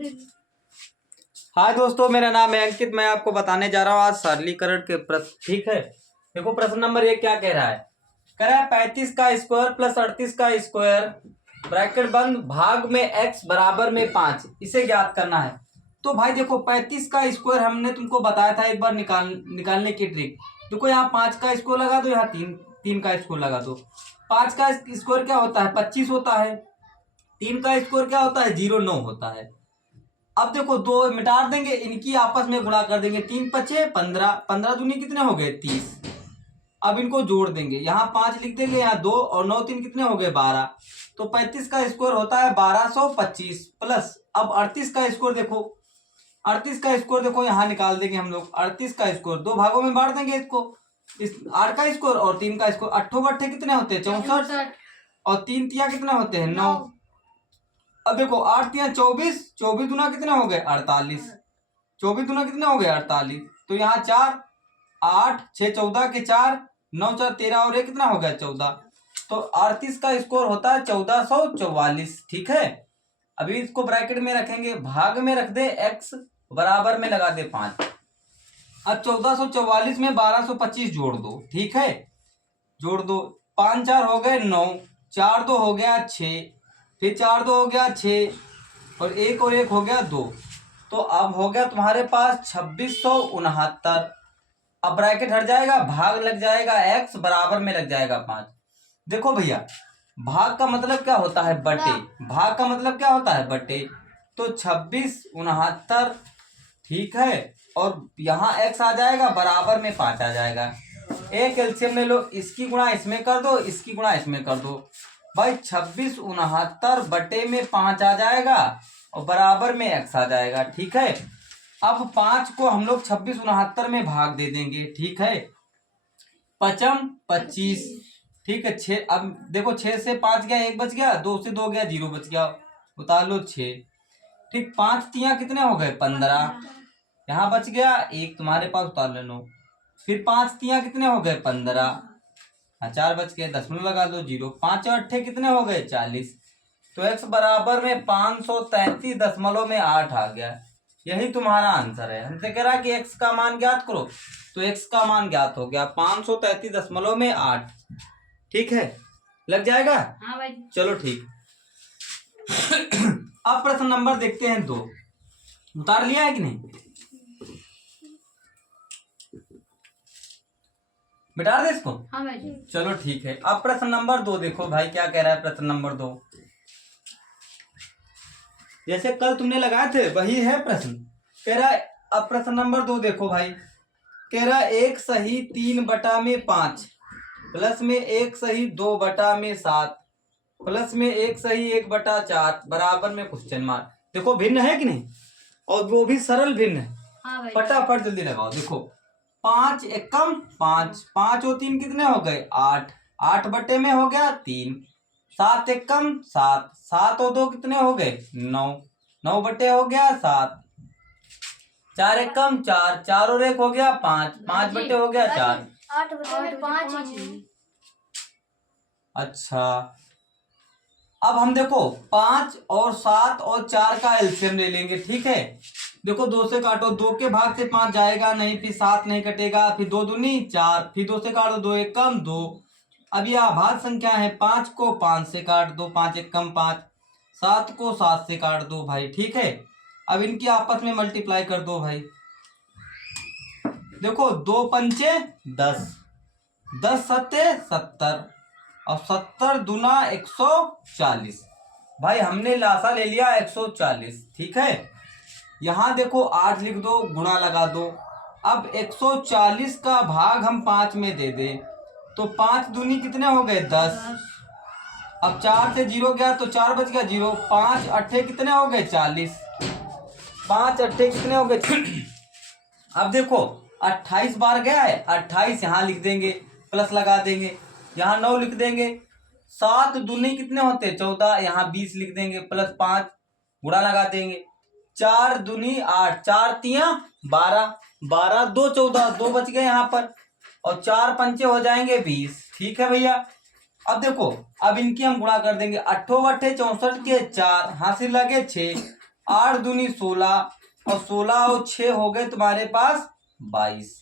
हाय दोस्तों, मेरा नाम है अंकित। मैं आपको बताने जा रहा हूँ आज सरलीकरण के प्रश्न। ठीक है, देखो प्रश्न नंबर 1 क्या कह रहा है। कह रहा है 35 का स्क्वायर प्लस 38 का स्क्वायर ब्रैकेट बंद भाग में x बराबर में 5, इसे ज्ञात करना है। तो भाई देखो 35 का स्क्वायर हमने तुमको बताया था एक बार निकालने की ट्रिक। देखो यहाँ 5 का स्क्वायर लगा दो, यहाँ तीन का स्क्वायर लगा दो। 5 का स्क्वायर क्या होता है 25 होता है। 3 का स्क्वायर क्या होता है 0 9 होता है। अब देखो दो मिटा देंगे, इनकी आपस में गुणा कर देंगे। 3 पचे 15, 15 दूनी कितने हो गए 30। अब इनको जोड़ देंगे, यहाँ 5 लिख देंगे, यहाँ 2 और 9 3 कितने हो गए 12। तो 35 का स्क्वायर होता है 1225 प्लस। अब 38 का स्क्वायर देखो, 38 का स्क्वायर देखो यहाँ निकाल देंगे हम लोग। 38 का स्क्वायर दो भागों में बांट देंगे इसको। इस 8 का स्क्वायर और 3 का स्क्वायर, 8 बट्ठे कितने होते हैं 64 और 3 तिया कितने होते हैं 9। अब देखो 8 तिया 24, 24 दूना कितने हो गए 48, 24 दूना कितने हो गए 48। तो यहाँ 4 8 6 14 के 4 9 4 13 और ये कितना हो गया 14। तो 38 का स्कोर होता है 1444। ठीक है, अभी इसको ब्रैकेट में रखेंगे, भाग में रख दे x बराबर में लगा दे 5। अब 1444 में 1225 जोड़ दो। ठीक है, जोड़ दो। 5 4 हो गए 9, 4 2 हो गया 6, फिर 4 2 हो गया 6 और 1 हो गया 2। तो अब हो गया तुम्हारे पास 2669। अब ब्रैकेट हट जाएगा, भाग लग जाएगा, x बराबर में लग जाएगा 5। देखो भैया, भाग का मतलब क्या होता है बटे, भाग का मतलब क्या होता है बटे। तो 2669, ठीक है, और यहाँ x आ जाएगा बराबर में 5 आ जाएगा। एक एलसीएम ले लो, इसकी गुणा इसमें कर दो, इसकी गुणा इसमें कर दो। भाई 2669 बटे में 5 आ जाएगा और बराबर में x आ जाएगा। ठीक है, अब 5 को हम लोग 2669 में भाग दे देंगे। ठीक है, 5 25, ठीक है 6। अब देखो 6 से 5 गया 1 बच गया, 2 से 2 गया 0 बच गया, उतार लो 6। ठीक, 5 तिया कितने हो गए 15, यहाँ बच गया 1 तुम्हारे पास, उतार लो 9। फिर 5 तिया कितने हो गए 15, 4 बच गए, दशमलव लगा दो 0। 5 अट्ठे कितने हो गए 40। तो x बराबर में 533.8 आ गया। यही तुम्हारा आंसर है। हमसे कह रहा है कि x का मान ज्ञात करो, तो x का मान ज्ञात हो गया 533.8। ठीक है, लग जाएगा। हाँ भाई, चलो ठीक। अब प्रश्न नंबर देखते हैं 2। उतार लिया है कि नहीं, मिटा दे इसको। हाँ भाई। चलो ठीक है, अब प्रश्न नंबर 2 देखो भाई क्या कह रहा है। प्रश्न नंबर 2 जैसे कल तुमने लगाए थे वही है प्रश्न। कह रहा है, अब प्रश्न नंबर 2 देखो भाई। कह रहा है 1 सही 3 बटा में 5 प्लस में 1 सही 2 बटा में 7 प्लस में 1 सही 1 बटा 4 बराबर में क्वेश्चन मार्क। देखो भिन्न है कि नहीं, और वो भी सरल भिन्न है। हाँ भाई, फटाफट जल्दी लगाओ। देखो 5 एकम 5, 5 और 3 कितने हो गए 8, 8 बटे में हो गया 3। 7 एकम 7, 7 और 2 कितने हो गए 9, 9 बटे हो गया 7। 4 एकम 4, 4 और 1 हो गया 5, 5 बटे हो गया 4। 8 बटे में 5। अच्छा, अब हम देखो 5 और 7 और 4 का एलसीएम ले लेंगे। ठीक है, देखो 2 से काटो, 2 के भाग से 5 जाएगा नहीं, फिर 7 नहीं कटेगा, फिर 2 दूनी 4, फिर 2 से काटो 2 एक कम 2। अब ये आभाज्य संख्या है, 5 को 5 से काट दो, 5 एक कम 5, 7 को 7 से काट दो भाई। ठीक है, अब इनकी आपस में मल्टीप्लाई कर दो भाई। देखो 2 पंचे 10, 10 सत्ते 70 और 70 दूना 140। भाई हमने लासा ले लिया 140। ठीक है, यहां देखो 8 लिख दो, गुणा लगा दो। अब 140 का भाग हम 5 में दे दें, तो 5 दूनी कितने हो गए 10। अब 4 से 0 गया तो 4 बच गया 0। 5 अट्ठे कितने हो गए 40, 5 अट्ठे कितने हो गए। अब देखो 28 बार गया है, 28 यहाँ लिख देंगे, प्लस लगा देंगे, यहाँ 9 लिख देंगे। 7 दूनी कितने होते 14, यहाँ 20 लिख देंगे, प्लस 5 गुणा लगा देंगे। 4 दूनी 8, 4 तिया 12, 12 2 14, 2 बच गए यहाँ पर, और 4 पंचे हो जाएंगे 20। ठीक है भैया, अब देखो अब इनकी हम गुणा कर देंगे। 8 बटे 64 के 4, हासिल लगे 6, 8 दूनी 16 और 16 और 6 हो गए तुम्हारे पास 22।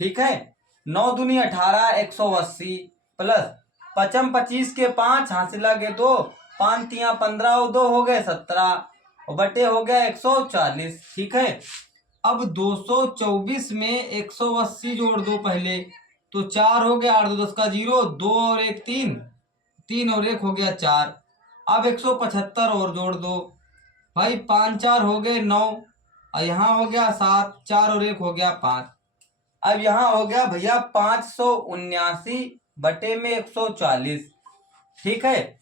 ठीक है, 9 दूनी 18 180 प्लस पचम 25 के 5 हासिला के 2 5 तिया 15 और 2 हो गए 17 और बटे हो गया 140। ठीक है, अब 224 में 180 जोड़ दो पहले, तो 4 हो गया, 8 2 10 का 0, 2 और 1 3, 3 और 1 हो गया 4। अब 175 और जोड़ दो भाई, 5 4 हो गए 9 और यहाँ हो गया 7, 4 और 1 हो गया 5। अब यहाँ हो गया भैया 579 बटे में 140। ठीक है,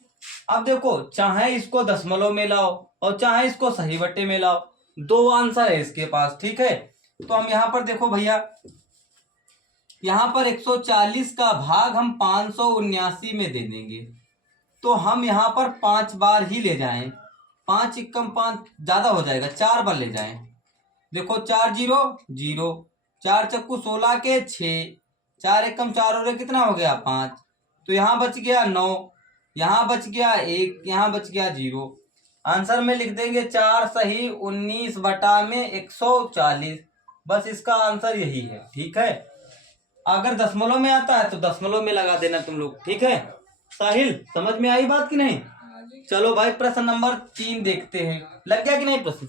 अब देखो चाहे इसको दशमलव में लाओ और चाहे इसको सही बटे में लाओ, दो आंसर है इसके पास। ठीक है, तो हम यहाँ पर देखो भैया, यहाँ पर 140 का भाग हम 579 में दे देंगे, तो हम यहाँ पर 5 बार ही ले जाएं। 5 एकम 5 ज्यादा हो जाएगा, 4 बार ले जाएं। देखो 4 0 0, 4 चक्कू 16 के 6, 4 एकम 4 और एक कितना हो गया 5, तो यहाँ बच गया 9, यहाँ बच गया 1, यहाँ बच गया 0। आंसर में लिख देंगे 4 सही 19 बटा में 140। बस इसका आंसर यही है। ठीक है, अगर दशमलव में आता है तो दशमलव में लगा देना तुम लोग। ठीक है, साहिल समझ में आई बात कि नहीं? चलो भाई प्रश्न नंबर 3 देखते हैं, लग गया कि नहीं प्रश्न?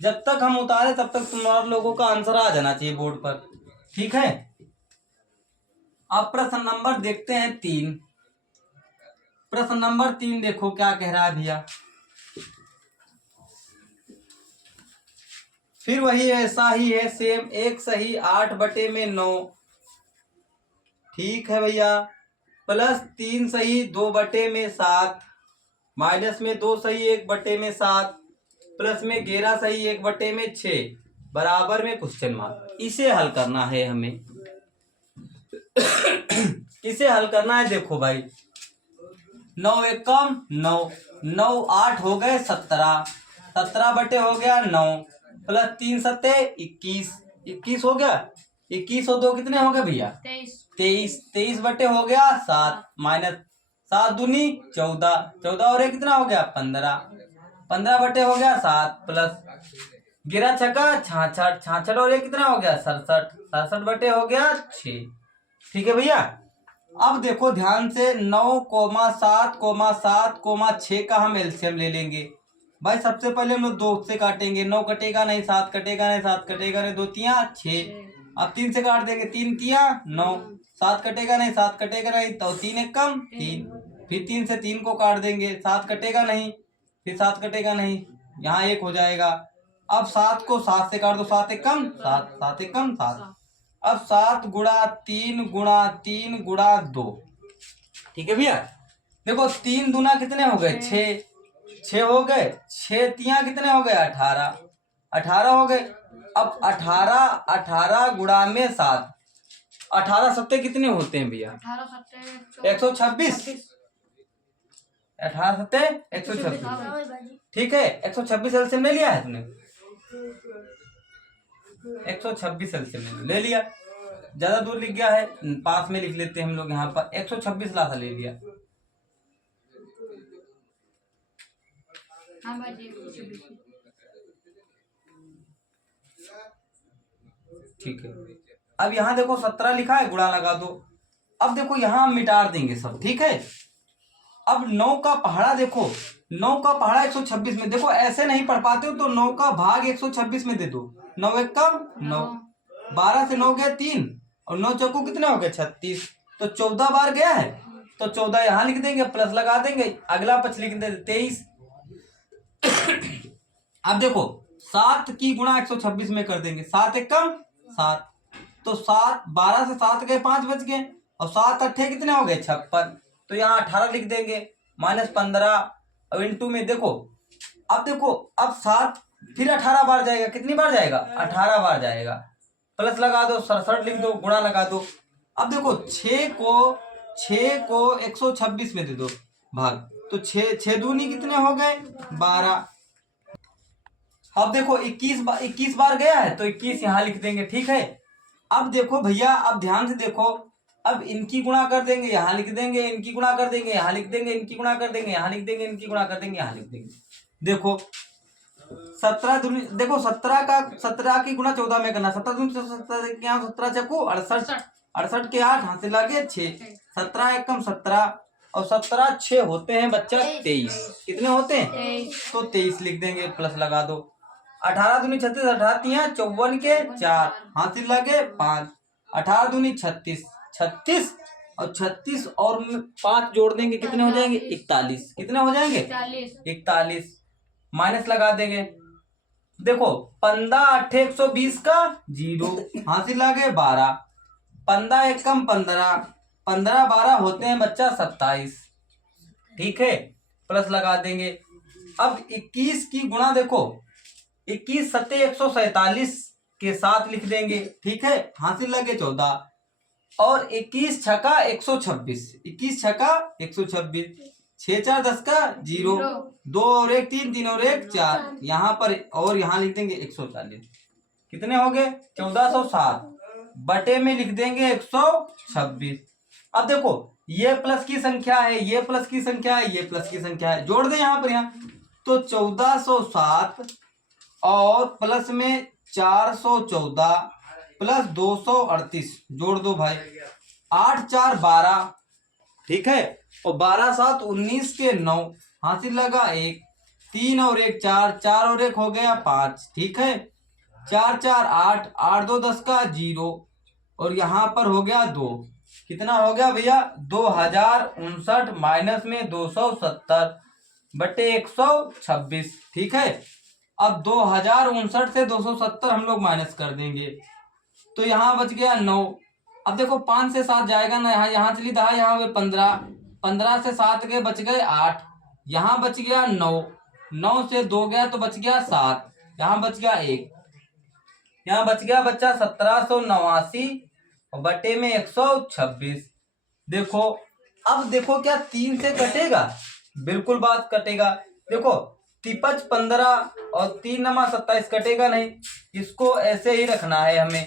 जब तक हम उतारे तब तक तुम्हारे लोगों का आंसर आ जाना चाहिए बोर्ड पर। ठीक है, अब प्रश्न नंबर देखते हैं 3। प्रश्न नंबर 3 देखो क्या कह रहा है भैया। फिर वही ऐसा ही है सेम, 1 सही 8 बटे में 9। ठीक है भैया, प्लस 3 सही 2 बटे में 7, माइनस में 2 सही 1 बटे में 7, प्लस में 11 सही 1 बटे में 6, बराबर में क्वेश्चन मार्क। इसे हल करना है हमें। इसे हल करना है। देखो भाई 9 एकम 9, 9 8 हो गए 17, 17 बटे हो गया 9, प्लस 3 सत्ते 21, 21 हो गया। 21 और 2 कितने हो गए भैया? 23, 23 बटे हो गया 7, माइनस 7 दूनी 14, 14 और 1 कितना हो गया 15, 15 बटे हो गया 7, प्लस 11 छक्का 66, 66 और 1 कितना हो गया 67, 67 बटे हो गया 6। ठीक है भैया, अब देखो ध्यान से 9, 7, 7, 6 का हम एलसीएम ले लेंगे। भाई सबसे पहले हम लोग 2 से काटेंगे, 9 कटेगा नहीं, 7 कटेगा नहीं, 7 कटेगा नहीं, 2 तिया 6। अब 3 से काट देंगे, 3 तिया 9, 7 कटेगा नहीं, 7 कटेगा नहीं, तो 3 एकम 3, फिर 3 से 3 को काट देंगे, 7 कटेगा नहीं, फिर 7 कटेगा नहीं, यहाँ 1 हो जाएगा। अब 7 को 7 से काट दो, 7 एकम 7, 7 एकम 7। अब 7 गुणा 3 गुणा 3 गुणा 2। ठीक है भैया, देखो 3 दूना कितने हो गए 6, 6 हो गए, 6 तिया कितने हो गए 18, 18 हो गए। अब 18, 18 गुणा में 7, 18 सत्ते कितने होते हैं भैया? 126, 18 सत्ते 126। ठीक है, 126 एलसीएम ले लिया है तुमने? 126 एलसीएम ले लिया, ज्यादा दूर लिख गया है, पास में लिख लेते हैं हम लोग। यहाँ पर 126 लासा ले लिया। ठीक है, अब यहाँ देखो 17 लिखा है, गुणा लगा दो। अब देखो यहाँ हम मिटा देंगे सब। ठीक है, अब 9 का पहाड़ा देखो, 9 का पहाड़ा 126 में, देखो ऐसे नहीं पढ़ पाते हो तो 9 का भाग 126 में दे दो। 9 एकम 9, 12 से 9 गए 3 और 9 चौको कितने हो गए 36, तो 14 बार गया है, तो 14 यहाँ लिख देंगे, प्लस लगा देंगे, अगला पक्ष लिख देंगे 23। अब देखो 7 की गुणा 126 में कर देंगे, 7 एकम 7, तो 7, 12 से 7 गए 5 बच गए, और 7 अट्ठे कितने हो गए 56, तो यहाँ 18 लिख देंगे, माइनस 15। अब इंटू में देखो, अब देखो अब 7 फिर 18 बार जाएगा, कितनी बार जाएगा 18 बार जाएगा, प्लस लगा दो, 67 लिख दो, गुणा लगा दो। अब देखो 6 को 126 में दे दो भाग, तो 6 दूनी कितने हो गए 12। अब देखो 21 बार गया है, तो 21 यहाँ लिख देंगे। ठीक है, अब देखो भैया, अब ध्यान से देखो, अब इनकी गुणा कर देंगे, यहाँ लिख देंगे, इनकी गुणा कर देंगे, यहाँ लिख देंगे, इनकी गुणा कर देंगे, यहाँ लिख देंगे, इनकी गुणा कर देंगे, यहाँ लिख देंगे। देखो 17 दूनी, देखो 17 की गुणा 14 में करना, 17 दूनी 17 के यहाँ 17 चक्कू 68, 68 के 8 हाथ से लागे 6, 17 एकम 17 और 17 6 होते हैं बच्चा 23। कितने होते हैं? 23। तो 23 लिख देंगे, प्लस लगा दो। 18 दूनी 36, 18 तिया 54 के 4 हाथ से लागे 5, 18 दूनी 36, 36 और 36 और 5 जोड़ देंगे, कितने हो जाएंगे? 41। कितने हो जाएंगे? 41। माइनस लगा देंगे। देखो 15 8 120 का 0 हासिल लागे 12, 15 एकम 15, 15 12 होते हैं बच्चा 27। ठीक है, प्लस लगा देंगे। अब 21 की गुणा देखो 21 सत्ते 147 के साथ लिख देंगे। ठीक है, हासिल लगे 14 और 21 छका 126, 21 छका 126, 6 4 10 का 0, 2 और 1 3, 3 और 1 4, यहाँ पर और यहाँ लिख देंगे 140। कितने हो गए? 1407 बटे में लिख देंगे 126। अब देखो ये प्लस की संख्या है, ये प्लस की संख्या है, ये प्लस की संख्या है, जोड़ दें यहाँ पर। यहाँ तो 1407 और प्लस में 414 प्लस 238 जोड़ दो भाई, 8 4 12। ठीक है, और 12 7 19 के 9 हासिल लगा 1, 3 और 1 4, 4 और 1 हो गया 5। ठीक है, 4 4 8, 8 2 10 का 0 और यहाँ पर हो गया 2। कितना हो गया भैया? 2059 माइनस में 270 बटे 126। ठीक है, अब 2059 से 270 हम लोग माइनस कर देंगे तो यहाँ बच गया 9। अब देखो 5 से 7 जाएगा ना, यहाँ चली 10, यहाँ हुए 15, 15 से 7 के बच गए 8, यहाँ बच गया 9, 9 से 2 गया तो बच गया 7, यहाँ बच गया 1, यहाँ बच गया बच्चा 1789 और बटे में 126। देखो अब देखो क्या 3 से कटेगा? बिल्कुल बात कटेगा। देखो 55 15 और 3 नमा 27 कटेगा नहीं, इसको ऐसे ही रखना है हमें,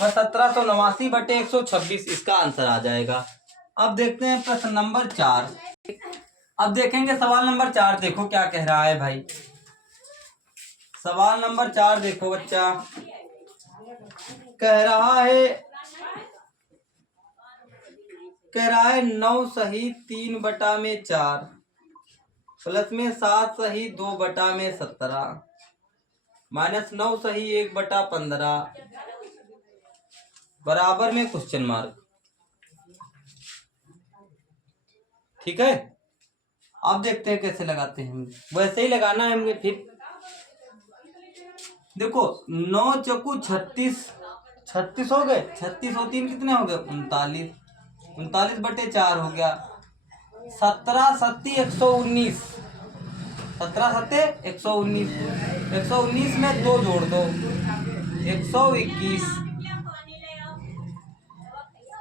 और 1789 बटे 126 इसका आंसर आ जाएगा। अब देखते हैं प्रश्न नंबर 4। अब देखेंगे सवाल नंबर 4, देखो क्या कह रहा है भाई। सवाल नंबर 4 देखो बच्चा, कह रहा है 9 सही 3 बटा में 4 प्लस में 7 सही 2 बटा में 17 माइनस 9 सही 1 बटा 15 बराबर में क्वेश्चन मार्क। ठीक है, अब देखते हैं कैसे लगाते हैं। वैसे ही लगाना है हमें। फिर देखो 9 चौकू 36, 36 हो गए, 36 और 3 कितने हो गए? 39, 39 बटे 4 हो गया। 17 सत्ती 119, 17 सत्ते 119, 119 में 2 जोड़ दो 121,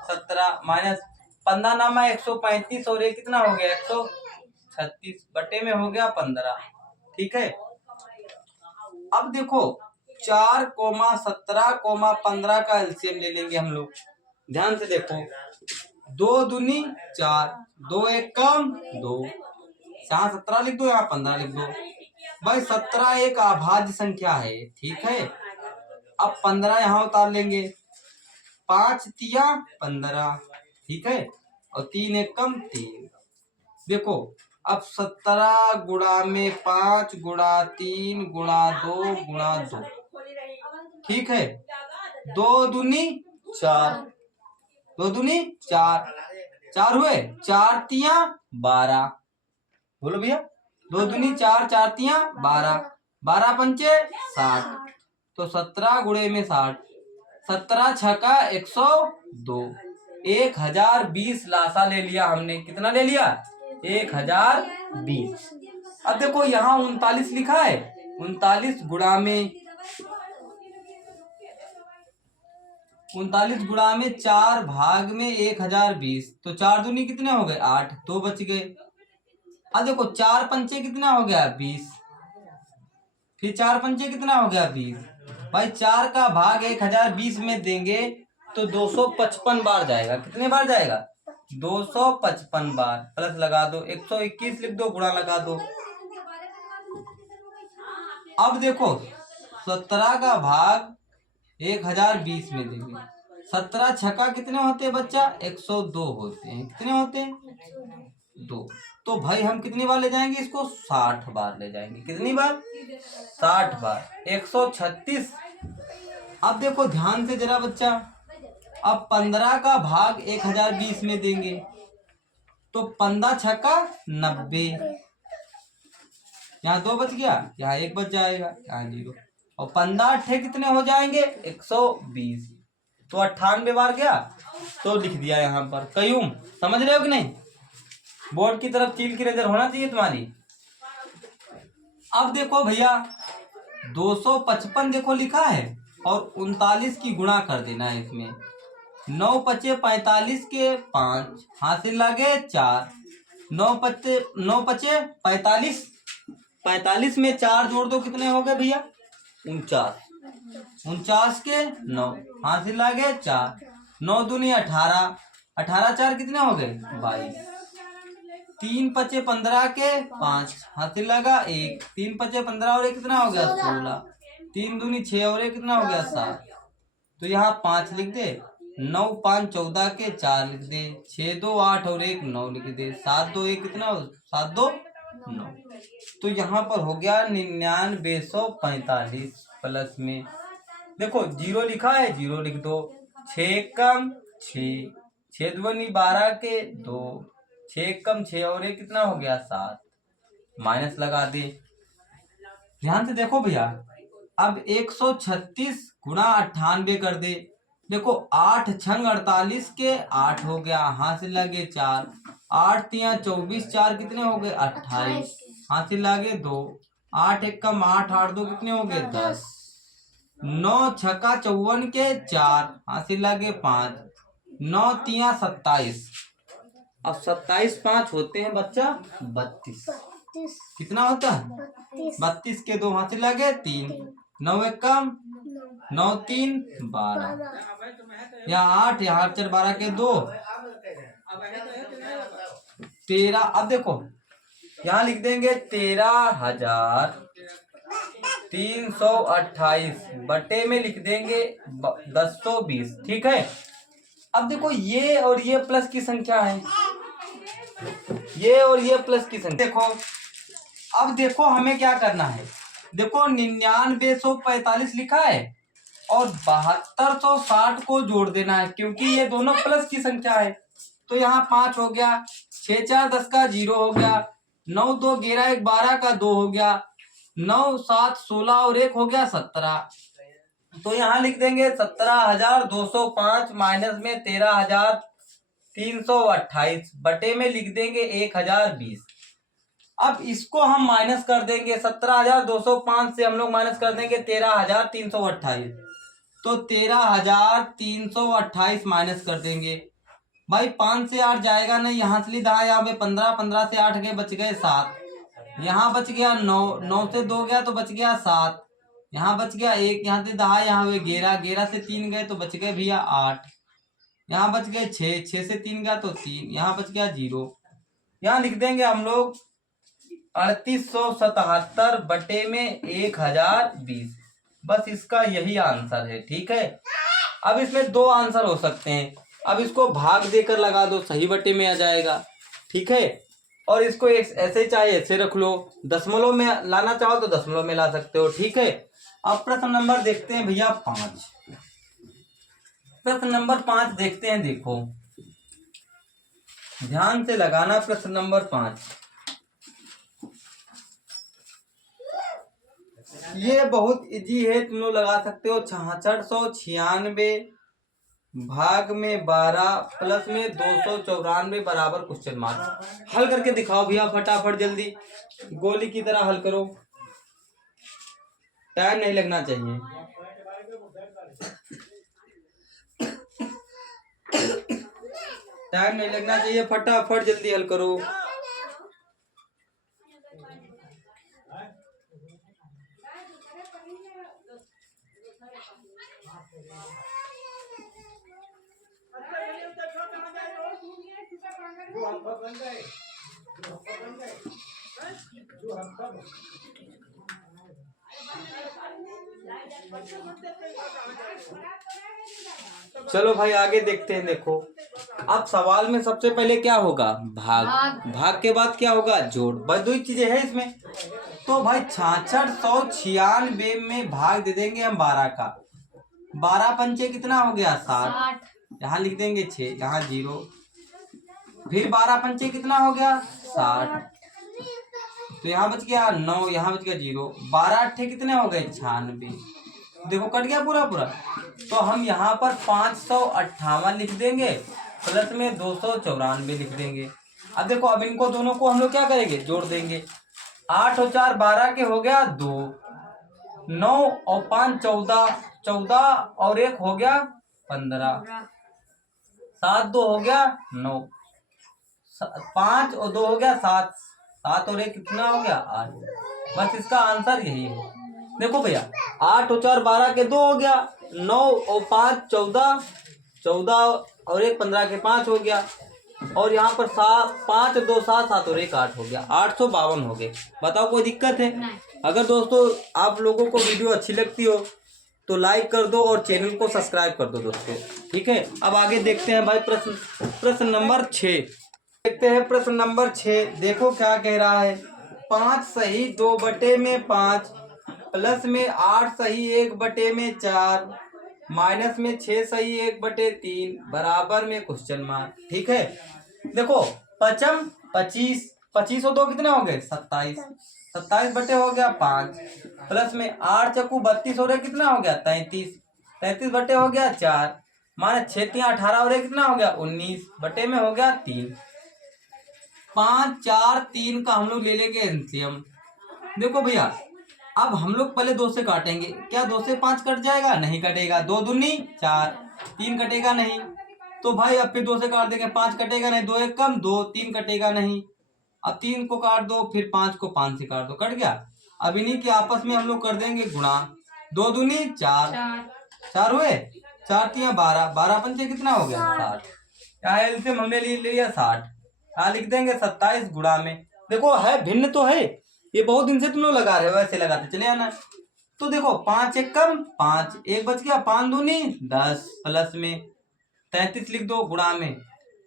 17 माइनस 15 नामा 135 और ये कितना हो गया? 136 बटे में हो गया 15। ठीक है, अब देखो 4 17 15 का एलसीएम ले लेंगे हम लोग। ध्यान से देखो, 2 दूनी 4, 2 एक कम 2, यहाँ 17 लिख दो, यहाँ 15 लिख दो भाई। 17 एक अभाज्य संख्या है। ठीक है, अब 15 यहाँ उतार लेंगे, 5 तिया 15। ठीक है, और 3 एक कम 3। देखो अब 17 गुणा में 5 गुणा 3 गुणा 2 गुणा 2। ठीक है, 2 दूनी 4, 2 दूनी 4, 4 हुए, 4 तिया 12। बोलो भैया, 2 दूनी 4, 4 तिया 12, 12 पंचे 60, तो 17 गुणे में 60, 17 छका 102, 1020 लासा ले लिया हमने। कितना ले लिया? 1020। अब देखो यहाँ 39 लिखा है, 39 गुणा में 4 भाग में 1020, तो 4 दूनी कितने हो गए? 8, 2 बच गए। अब देखो 4 पंचे कितना हो गया? 20, फिर 4 पंचे कितना हो गया? 20। भाई 4 का भाग 1020 में देंगे तो 255 बार जाएगा। कितने बार जाएगा? 255 बार। प्लस लगा दो, 121 लिख दो, गुणा लगा दो, अब देखो 17 का भाग 1020 में देंगे। 17 छक्का कितने होते हैं बच्चा? 102 होते हैं। कितने होते हैं? 2। तो भाई हम कितनी बार ले जाएंगे इसको? 60 बार ले जाएंगे। कितनी बार? 60 बार। 136। अब देखो ध्यान से जरा बच्चा, अब 15 का भाग 1020 में देंगे तो 15 छक्का 90। यहाँ 2 बच गया, यहाँ 1 बच जाएगा, यहाँ 0। और 15 अट्ठे कितने हो जाएंगे? 120। तो 98 बार गया तो लिख दिया यहाँ पर। कयूम समझ रहे हो कि नहीं? बोर्ड की तरफ चील की नजर होना चाहिए तुम्हारी। अब देखो भैया 255 देखो लिखा है और 39 की गुणा कर देना है इसमें। 9 पचे 45 के 5 हासिल लगे 4। 9 पचे 45। 45 में 4 जोड़ दो, कितने हो गए भैया? 49। 49 के 9 हासिल लगे 4। 9 दूनी 18। 18 4 कितने हो गए? 22। 3 पचे 15 के 5 हासिल लगा 1। 3 पचे 15 और 1 कितना हो गया? 16। 3 दूनी 6 और 1 कितना हो गया? 7। तो यहाँ 5 लिख दे। 9 5 14 के 4 लिख दे। 6 2 8 और 1 9 लिख दे। 7 2 1 कितना हो? 7 2 9। तो यहाँ पर हो गया 9945 प्लस में देखो 0 लिखा है, 0 लिख दो। 6 कम 6, 6 दूनी 12 के 2, 6 कम 6 और 1 कितना हो गया? 7। माइनस लगा दे। ध्यान से देखो भैया, अब 136 गुणा 98 कर दे। देखो 8 छंग 48 के 8 हो गया, हाथ से लगे 4। 8 तिया 24, 4 कितने हो गए? 28। हाथ से लगे 2। 8 एक कम 8, 8 2 कितने हो गए? 10। 9 छक्का 54 के 4 हाथ से लगे 5। 9 तिया 27। अब 27 5 होते हैं बच्चा 32। कितना होता है? 32 के 2 हाथ से लगे 3। 9 एक कम 9 3 12। यहाँ 8, यहाँ 4 12 के 2 13। अब देखो यहाँ लिख देंगे 13,328 बटे में लिख देंगे 1020। ठीक है। अब देखो ये और ये प्लस की संख्या है, ये और ये प्लस की संख्या। देखो अब देखो हमें क्या करना है। देखो 9945 लिखा है और 7260 को जोड़ देना है, क्योंकि ये दोनों प्लस की संख्या है। तो यहाँ 5 हो गया, 6 4 10 का 0 हो गया, 9 2 11 1 12 का 2 हो गया, 9 7 16 और 1 हो गया 17। तो यहाँ लिख देंगे 17,205 माइनस में 13,328 बटे में लिख देंगे 1020। अब इसको हम माइनस कर देंगे। 17,205 से हम लोग माइनस कर देंगे 13,328। तो 13,328 माइनस कर देंगे। भाई 5 से 8 जाएगा नहीं, यहाँ से लीधा यहाँ पे 15, 15 से 8 गए, बच गए 7। यहाँ बच गया 9, 9 से 2 गया तो बच गया 7। यहाँ बच गया 1, यहाँ से 10, यहाँ हुए 11, 11 से 3 गए तो बच गए भैया 8। यहाँ बच गए 6, 6 से 3 गया तो 3, यहाँ बच गया 0। यहाँ लिख देंगे हम लोग 3877 बटे में 1020। बस इसका यही आंसर है। ठीक है। अब इसमें 2 आंसर हो सकते हैं। अब इसको भाग देकर लगा दो, सही बटे में आ जाएगा। ठीक है। और इसको एक ऐसे चाहे ऐसे रख लो, दशमलव में लाना चाहो तो दशमलव में ला सकते हो। ठीक है। अब प्रश्न नंबर देखते हैं भैया 5। प्रश्न नंबर 5 देखते हैं। देखो ध्यान से लगाना। प्रश्न नंबर 5 ये बहुत इजी है, तुम लोग लगा सकते हो। 6696 भाग में 12 प्लस में 294 बराबर क्वेश्चन मार्क। हल करके दिखाओ भैया फटाफट, जल्दी गोली की तरह हल करो, टाइम नहीं लगना चाहिए। टाइम नहीं लगना चाहिए, फटाफट जल्दी हल करो। चलो भाई आगे देखते हैं। देखो अब सवाल में सबसे पहले क्या होगा, भाग। भाग के बाद क्या होगा, जोड़। बस दो ही चीजें हैं इसमें। तो भाई 6696 में भाग दे देंगे हम 12 का। 12 पंचे कितना हो गया, 60। यहाँ लिख देंगे 6, यहाँ 0। फिर 12 पंचे कितना हो गया, 60। तो यहाँ बच गया 9, यहाँ बच गया 0। 12 अट्ठे कितने हो गए, 96। देखो कट गया पूरा पूरा। तो हम यहाँ पर 558 लिख देंगे, प्लस में 294 लिख देंगे। अब देखो अब इनको दोनों को हम लोग क्या करेंगे, जोड़ देंगे। 8 और 4 12 के हो गया 2, 9 और 5 14, 14 और 1 हो गया 15, 7 2 हो गया 9, 5 और 2 हो गया 7, 7 और 1 कितना हो गया 8। बस इसका आंसर यही है। देखो भैया 8 और 4 12 के 2 हो गया, 9 और 5 14, 14 और 1 15 के 5 हो गया, और यहाँ पर 5 2 7, 7 और 1 8 हो गया, 852 हो गए। बताओ कोई दिक्कत है? अगर दोस्तों आप लोगों को वीडियो अच्छी लगती हो तो लाइक कर दो और चैनल को सब्सक्राइब कर दो दोस्तों, ठीक है। अब आगे देखते हैं भाई प्रश्न नंबर 6। देखते हैं प्रश्न नंबर 6। देखो क्या कह रहा है, 5 सही 2/5, प्लस में 8 सही 1/4, माइनस में 6 सही 1/3, बराबर में क्वेश्चन मार्क। ठीक है। देखो 5 25, 25 और 2 कितने हो गए, 27, 27 बटे हो गया 5, प्लस में 8 चक्कू 32 हो रहा कितना हो गया 33, 33 बटे हो गया 4, माइनस 6 3 18 और 1 कितना हो गया 19, बटे में हो गया 3। 5 4 3 का हम लोग ले लेंगे एलसीएम। देखो भैया अब हम लोग पहले 2 से काटेंगे। क्या 2 से 5 कट जाएगा, नहीं कटेगा। 2 दूनी 4, 3 कटेगा नहीं। तो भाई अब फिर 2 से काट देंगे, 5 कटेगा नहीं, 2 1 कम 2, 3 कटेगा नहीं। अब 3 को काट दो, फिर 5 को 5 से काट दो, कट गया। अब इन्हीं के आपस में हम लोग कर देंगे गुणा। 2 दूनी 4, 4 हुए, 4 3 12, 12 पंचे कितना हो गया 60। यहाँ एलसीएम हमने ले लिया 60। यहाँ लिख देंगे 27 गुणा में। देखो है भिन्न तो है, ये बहुत दिन से तुम लोग लगा रहे हो, वैसे लगाते चले आना। तो देखो 5 1 कम 5, 1 बच गया, 5 दूनी 10, प्लस में 33 लिख दो गुणा में।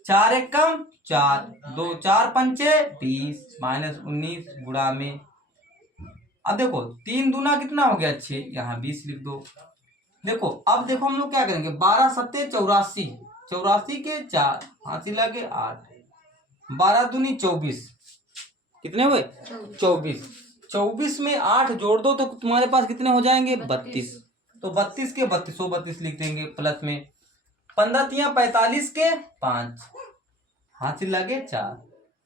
4 1 कम 4, 2 4 पंचे 20, माइनस 19 गुणा में। अब देखो 3 दूना कितना हो गया 6, यहाँ 20 लिख दो। देखो अब देखो हम लोग क्या करेंगे, 12 7 84, 84 के 4 हाथी लगे 8, 12 दूनी 24, कितने हुए 24, 24 में 8 जोड़ दो तो तुम्हारे पास कितने हो जाएंगे 32। तो 32 के 32 लिख देंगे, प्लस में 15 3 45 के 5 हासिल लगे 4,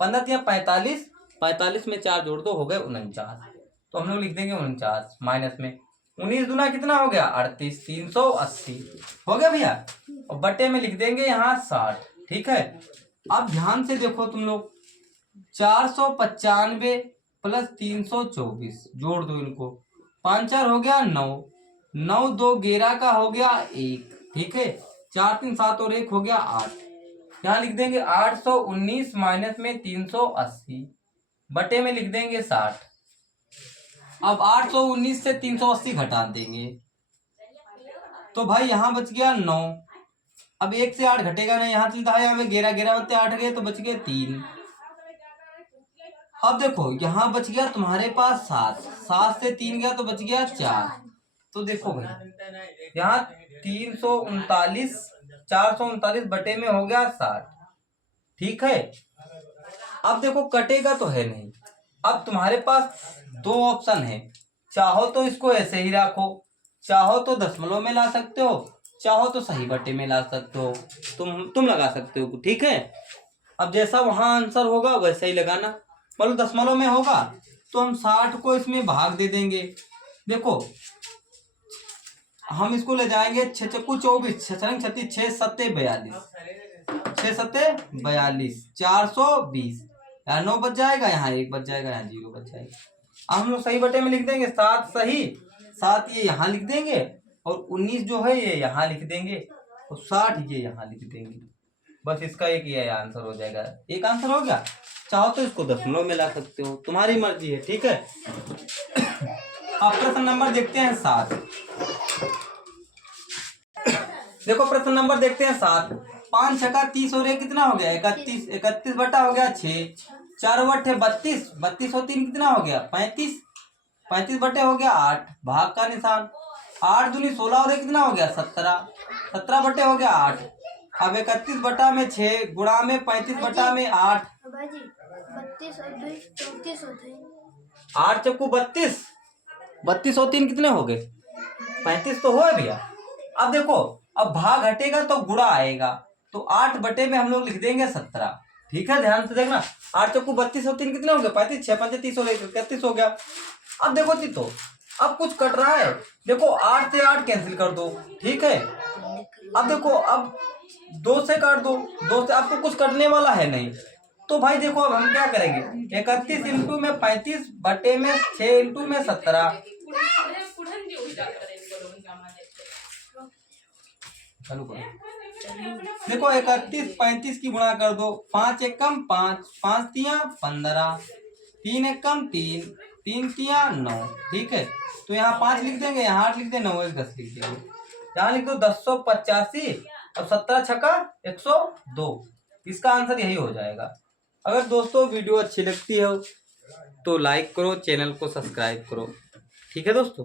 15 3 45, 45 में 4 जोड़ दो हो गए 49। तो हम लोग लिख देंगे 49, माइनस में 19 दूना कितना हो गया 38, 380 हो गया भैया। और बटे में लिख देंगे यहाँ 60। ठीक है। अब ध्यान से देखो तुम लोग, 495 प्लस 324 जोड़ दो इनको, 5 4 हो गया 9, 9 2 11 का हो गया 1। ठीक है। 4 3 7 और 1 हो गया 8। यहाँ लिख देंगे 819 माइनस में 380, बटे में लिख देंगे 60। अब 819 से 380 घटा देंगे तो भाई यहाँ बच गया 9। अब 1 से 8 घटेगा नहीं, यहाँ से 11 11 बत्ते 8 गए तो बच गए 3। अब देखो यहाँ बच गया तुम्हारे पास 7, 7 से 3 गया तो बच गया 4। तो देखो भाई यहाँ 339, 439 बटे में हो गया 60। ठीक है। अब देखो कटेगा तो है नहीं। अब तुम्हारे पास 2 ऑप्शन है, चाहो तो इसको ऐसे ही रखो, चाहो तो दशमलव में ला सकते हो, चाहो तो सही बटे में ला सकते हो, तुम लगा सकते हो। ठीक है। अब जैसा वहां आंसर होगा वैसा ही लगाना। मतलब दशमलव में होगा तो हम 60 को इसमें भाग दे देंगे। देखो हम इसको ले जाएंगे 6 चक्कू 24, 6 36, 6 7 42, 6 7 42, 420, यहाँ 9 बच जाएगा, यहाँ 1 बच जाएगा, यहाँ 0 बच जाएगा। अब हम लोग सही बटे में लिख देंगे 7 सही, 7 ये यहाँ लिख देंगे, और 19 जो है ये यहाँ लिख देंगे, और 60 ये यहाँ लिख देंगे। बस इसका एक ये आंसर हो जाएगा। एक आंसर हो गया। चाहो तो इसको दशमलव में ला सकते हो, तुम्हारी मर्जी है। ठीक है। अब प्रश्न नंबर देखते हैं 7। देखो प्रश्न नंबर देखते हैं 7। 5 छक्का 30 और ये कितना हो गया 31। 31 बटा हो गया 6। 4 बटे 32। 32 और 3 कितना हो गया 35। 35 बटे हो गया 8, भाग का निशान। 8 दूनी 16 और ये कितना हो गया 17। 17 बटे हो गया 8। अब 31 बटा में 6 गुणा में 35 बटा में 8। बाजी 32 और 2 34 होते हैं। 8 चक्कू 32। 32 और 3 कितने हो गए 35 तो हुआ भैया। अब देखो अब भाग हटेगा तो गुणा आएगा, तो 8 बटे में हम लोग लिख देंगे 17। ठीक है, ध्यान से देखना। 8 चक्कू 32 और 3 कितने हो गए 35। 6 5 30 और 31 हो गया। अब देखो जी, तो अब कुछ कट रहा है। देखो 8 से 8 कैंसिल कर दो, ठीक है। अब देखो अब 2 से काट दो, 2 से आपको कुछ कटने वाला है नहीं। तो भाई देखो अब हम क्या करेंगे 31 इंटू में 35 बटे में 6 इंटू में 17। चालू करो। देखो 31 35 की गुणा कर दो। 5 एकम 5, 5 तिया 15, 3 एकम 3, 3 तिया 9। ठीक है, तो यहाँ 5 लिख देंगे, यहाँ 8 लिख देंगे, 9 1 10 लिख देंगे। यहाँ लिख दो 1085। अब 17 छक्का 102। इसका आंसर यही हो जाएगा। अगर दोस्तों वीडियो अच्छी लगती है तो लाइक करो, चैनल को सब्सक्राइब करो। ठीक है दोस्तों।